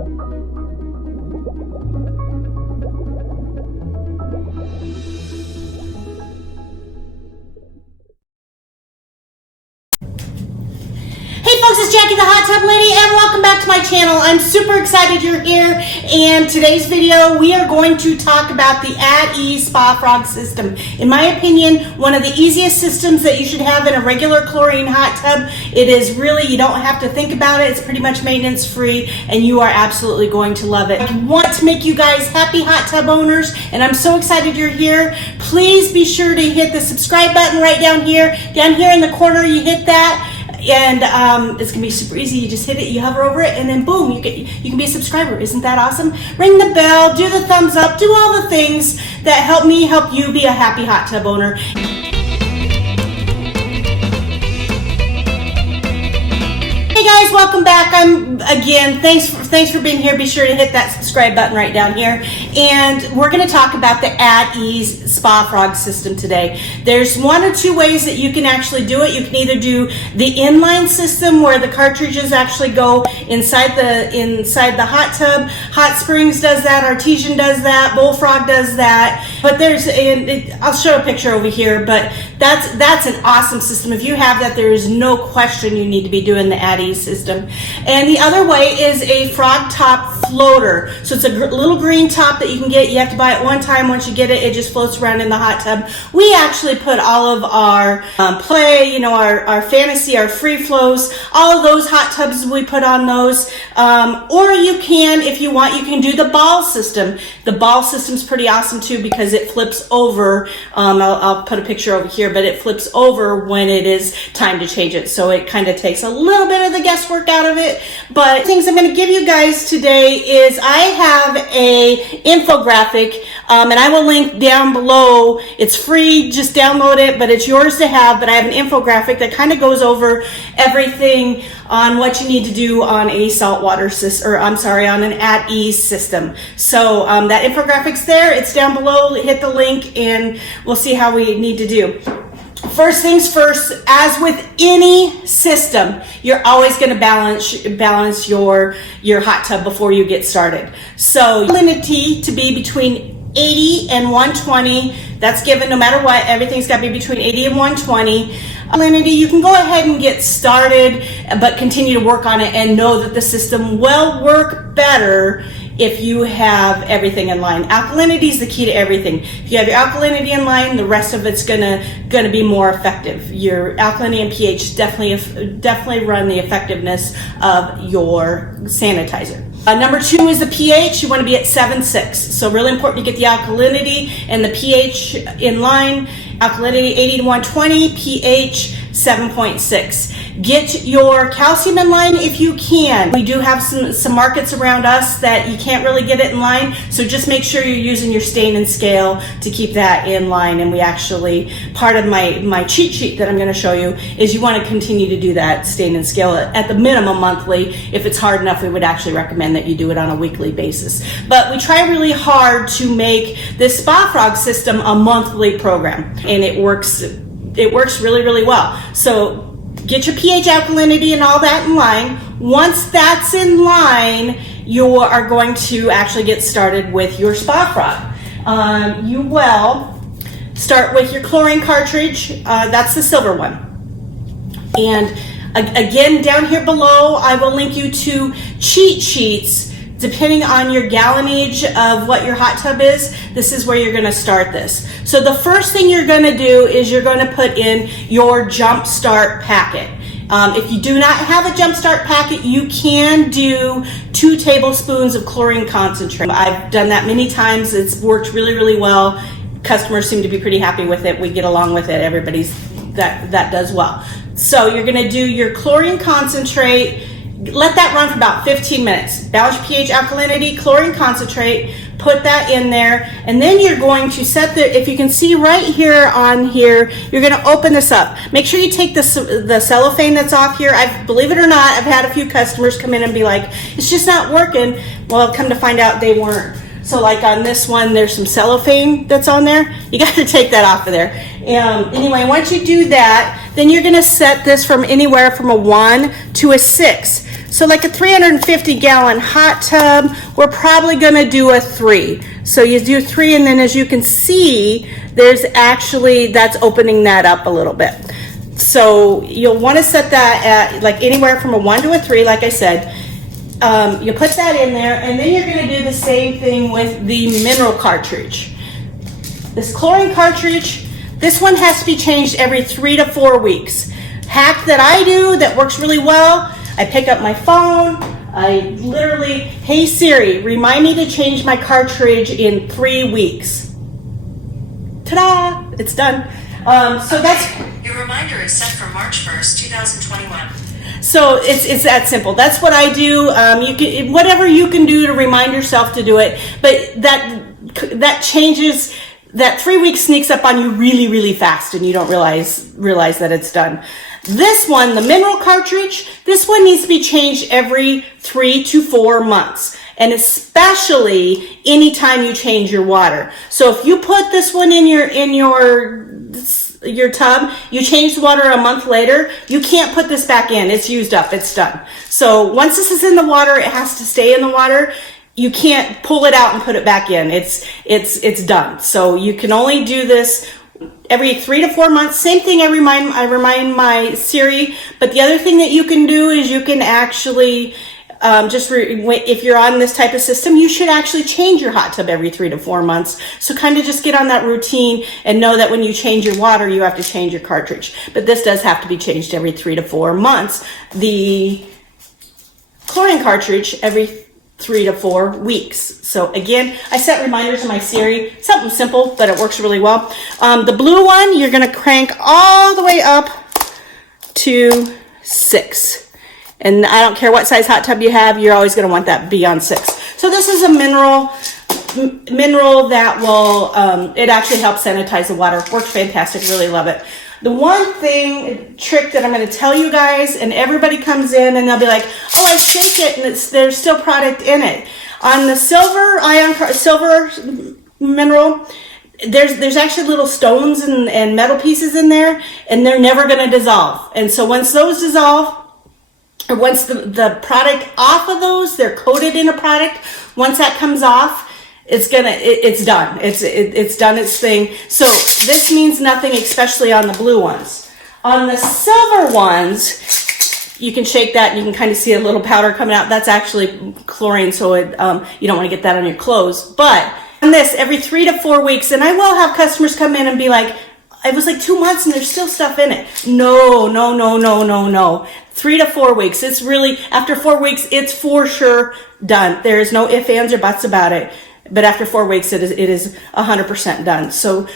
Hey folks, it's Jackie the Hot Tub Lady and welcome back to my channel. I'm super excited you're here, and today's video we are going to talk about the At Ease Spa Frog system. In my opinion, one of the easiest systems that you should have in a regular chlorine hot tub. It is really, you don't have to think about it. It's pretty much maintenance free and you are absolutely going to love it. I want to make you guys happy hot tub owners, and I'm so excited you're here. Please be sure to hit the subscribe button right down here. Down here in the corner, you hit that. And it's gonna be super easy. You just hit it, you hover over it, and then boom, you can be a subscriber. Isn't that awesome? Ring the bell, do the thumbs up, do all the things that help me help you be a happy hot tub owner. Hey guys, welcome back. Thanks for being here. Be sure to hit that subscribe button right down here. And we're going to talk about the At Ease Spa Frog system today. There's one or two ways that you can actually do it. You can either do the inline system where the cartridges actually go inside the hot tub. Hot Springs does that, Artesian does that, Bullfrog does that. But I'll show a picture over here, but that's an awesome system. If you have that, there is no question you need to be doing the At Ease system. And the other way is a frog top floater. So it's a little green top that you can get. You have to buy it one time. Once you get it, it just floats around in the hot tub. We actually put all of our play, our fantasy, our free flows, all of those hot tubs we put on those. Or you can, if you want, you can do the ball system. The ball system's pretty awesome too because it flips over. I'll put a picture over here, but it flips over when it is time to change it. So it kind of takes a little bit of the guesswork out of it. But things I'm going to give you guys today is I have a infographic, and I will link down below. It's free, just download it, but it's yours to have. But I have an infographic that kind of goes over everything on what you need to do on a saltwater system, on an At Ease system. So that infographic's there. It's down below. Hit the link, and we'll see how we need to do. First things first, as with any system, you're always going to balance your hot tub before you get started. So salinity to be between 80 and 120. That's given no matter what. Everything's got to be between 80 and 120. Salinity, you can go ahead and get started, but continue to work on it and know that the system will work better if you have everything in line. Alkalinity is the key to everything. If you have your alkalinity in line, the rest of it's gonna be more effective. Your alkalinity and pH definitely run the effectiveness of your sanitizer. Number 2 is the pH. You want to be at 7.6. So really important to get the alkalinity and the pH in line. Alkalinity 80 to 120, pH 7.6. Get your calcium in line if you can. We do have some markets around us that you can't really get it in line, so just make sure you're using your stain and scale to keep that in line. And we actually, part of my cheat sheet that I'm going to show you is you want to continue to do that stain and scale at the minimum monthly. If it's hard enough, we would actually recommend that you do it on a weekly basis. But we try really hard to make this Spa Frog system a monthly program, and it works really, really well. So get your pH, alkalinity, and all that in line. Once that's in line, you are going to actually get started with your Spa Frog. You will start with your chlorine cartridge. That's the silver one. And again, down here below, I will link you to cheat sheets. Depending on your gallonage of what your hot tub is, this is where you're going to start this. So the first thing you're going to do is you're going to put in your jump start packet. If you do not have a jump start packet, you can do 2 tablespoons of chlorine concentrate. I've done that many times. It's worked really, really well. Customers seem to be pretty happy with it. We get along with it. That does well. So you're going to do your chlorine concentrate. Let that run for about 15 minutes. Balance pH, alkalinity, chlorine concentrate, put that in there, and then you're going to set if you can see right here on here, you're going to open this up. Make sure you take the cellophane that's off here. Believe it or not, I've had a few customers come in and be like, it's just not working. Well, come to find out they weren't. So like on this one, there's some cellophane that's on there. You got to take that off of there. Anyway, once you do that, then you're going to set this from anywhere from a 1 to a 6. So like a 350-gallon hot tub, we're probably gonna do a 3. So you do 3, and then as you can see, there's actually, that's opening that up a little bit. So you'll wanna set that at like anywhere from a 1 to a 3, like I said. You put that in there, and then you're gonna do the same thing with the mineral cartridge. This chlorine cartridge, this one has to be changed every 3 to 4 weeks. Hack that I do that works really well, I pick up my phone, I literally, hey Siri, remind me to change my cartridge in 3 weeks. Ta-da, it's done. So that's... Your reminder is set for March 1st, 2021. So it's that simple. That's what I do. You can, whatever you can do to remind yourself to do it, but that changes, that 3 weeks sneaks up on you really, really fast, and you don't realize that it's done. This one, the mineral cartridge, this one needs to be changed every 3 to 4 months, and especially anytime you change your water. So if you put this one in your tub, you change the water a month later, you can't put this back in. It's used up, it's done. So once this is in the water, it has to stay in the water. You can't pull it out and put it back in. It's done. So you can only do this every 3 to 4 months. Same thing I remind my Siri, but the other thing that you can do is you can actually if you're on this type of system, you should actually change your hot tub every 3 to 4 months. So kind of just get on that routine and know that when you change your water, you have to change your cartridge. But this does have to be changed every 3 to 4 months. The chlorine cartridge every 3 to 4 weeks. So again, I set reminders to my Siri, something simple, but it works really well. The blue one, you're gonna crank all the way up to 6. And I don't care what size hot tub you have, you're always gonna want that to be on 6. So this is a mineral that will, it actually helps sanitize the water. Works fantastic, really love it. The one trick that I'm going to tell you guys, and everybody comes in and they'll be like, oh, I shake it and there's still product in it. On the silver mineral, there's actually little stones and metal pieces in there, and they're never going to dissolve. And so once those dissolve, or once the product off of those, they're coated in a product, once that comes off, it's done. It's done its thing. So this means nothing, especially on the blue ones. On the silver ones, you can shake that and you can kind of see a little powder coming out. That's actually chlorine, so you don't want to get that on your clothes. But on this, every 3 to 4 weeks, and I will have customers come in and be like, it was like 2 months and there's still stuff in it. No. 3 to 4 weeks. It's really, after 4 weeks, it's for sure done. There is no ifs, ands, or buts about it. But after 4 weeks, it is 100% done. So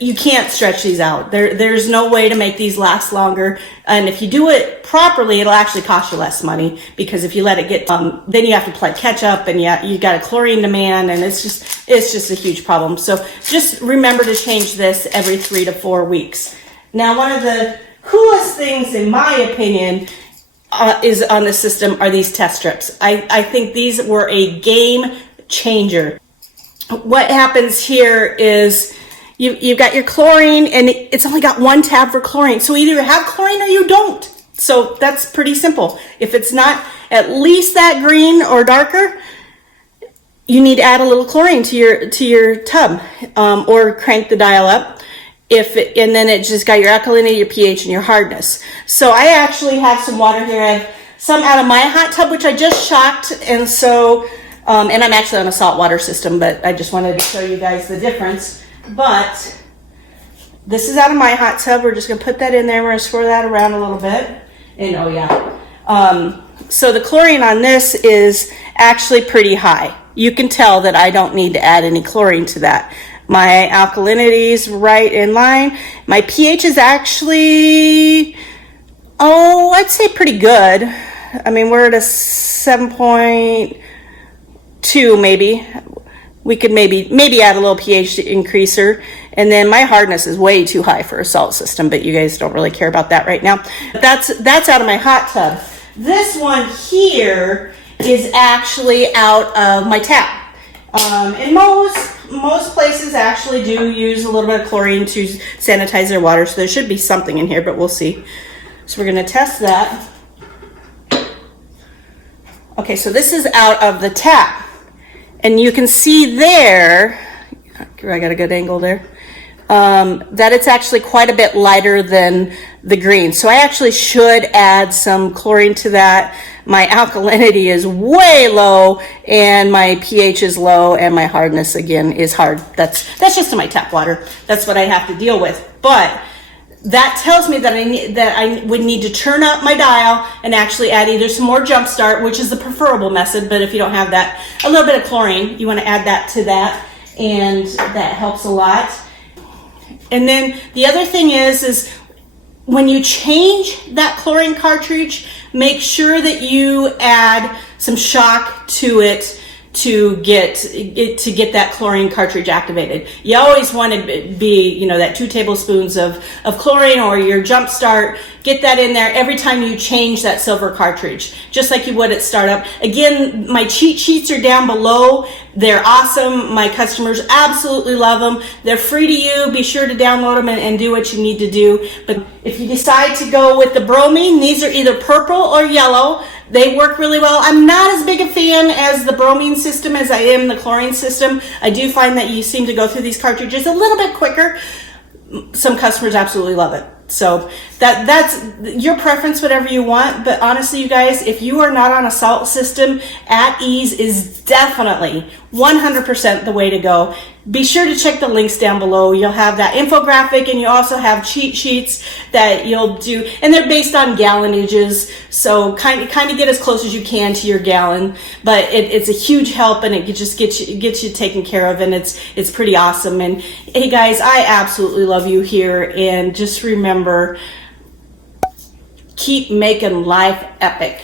you can't stretch these out. There's no way to make these last longer. And if you do it properly, it'll actually cost you less money, because if you let it get, then you have to play catch up, and you got a chlorine demand, and it's just a huge problem. So just remember to change this every 3 to 4 weeks. Now, one of the coolest things, in my opinion, is on the system are these test strips. I think these were a game changer. What happens here is you've got your chlorine, and it's only got one tab for chlorine. So either you have chlorine or you don't. So that's pretty simple. If it's not at least that green or darker, you need to add a little chlorine to your tub, or crank the dial up. And then it just got your alkalinity, your pH, and your hardness. So I actually have some water here. I have some out of my hot tub, which I just shocked, and so and I'm actually on a saltwater system, but I just wanted to show you guys the difference. But this is out of my hot tub. We're just gonna put that in there. We're gonna swirl that around a little bit. And oh yeah. So the chlorine on this is actually pretty high. You can tell that I don't need to add any chlorine to that. My alkalinity is right in line. My pH is actually, I'd say pretty good. I mean, we're at a 7.2 maybe. We could maybe add a little pH increaser. And then my hardness is way too high for a salt system, but you guys don't really care about that right now. But that's out of my hot tub. This one here is actually out of my tap. And most places actually do use a little bit of chlorine to sanitize their water, so there should be something in here, but we'll see. So we're going to test that. Okay, so this is out of the tap. And you can see there, I got a good angle there, that it's actually quite a bit lighter than the green. So I actually should add some chlorine to that. My alkalinity is way low and my pH is low and my hardness again is hard. That's just in my tap water. That's what I have to deal with. But that tells me that I would need to turn up my dial and actually add either some more jump start, which is the preferable method, but if you don't have that, a little bit of chlorine, you want to add that to that, and that helps a lot. And then the other thing is when you change that chlorine cartridge, make sure that you add some shock to it to get that chlorine cartridge activated. You always want to be, you know, that 2 tablespoons of chlorine or your jump start. Get that in there every time you change that silver cartridge, just like you would at startup. Again, my cheat sheets are down below. They're awesome. My customers absolutely love them. They're free to you. Be sure to download them and do what you need to do. But if you decide to go with the bromine, these are either purple or yellow. They work really well. I'm not as big a fan as the bromine system as I am the chlorine system. I do find that you seem to go through these cartridges a little bit quicker. Some customers absolutely love it. So that's your preference, whatever you want. But honestly, you guys, if you are not on a salt system, At Ease is definitely 100% the way to go. Be sure to check the links down below. You'll have that infographic, and you also have cheat sheets that you'll do, and they're based on gallonages. So kind of get as close as you can to your gallon. But it's a huge help, and it just gets you taken care of, and it's pretty awesome. And hey guys, I absolutely love you here, and just remember, keep making life epic.